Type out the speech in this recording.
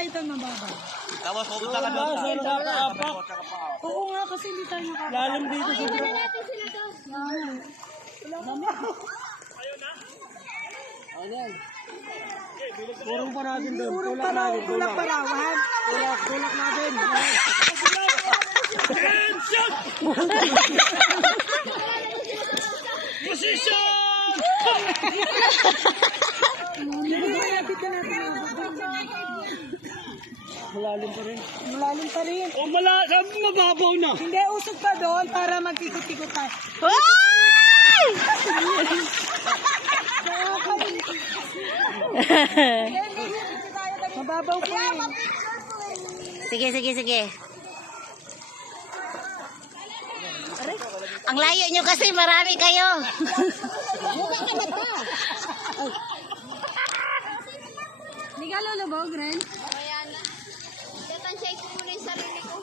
tayo ito mababaw. Tapos pupunta ka doon. Oo nga, kasi hindi tayo nakakapag. Lalim dito sa Iwan na natin sila to. Purong pa natin doon. Puro tulak parawan. Tulak natin. Position! Malalim pa rin. Malalim pa rin. O mababaw na. Hindi, usog pa doon para magkikot-ikot tayo. Mababaw po eh. Sige, sige, sige. Ang layo nyo kasi marami kayo. Hindi ka lulubog, Ren? Ayan na. Tatansya ko muna yung sarili ko.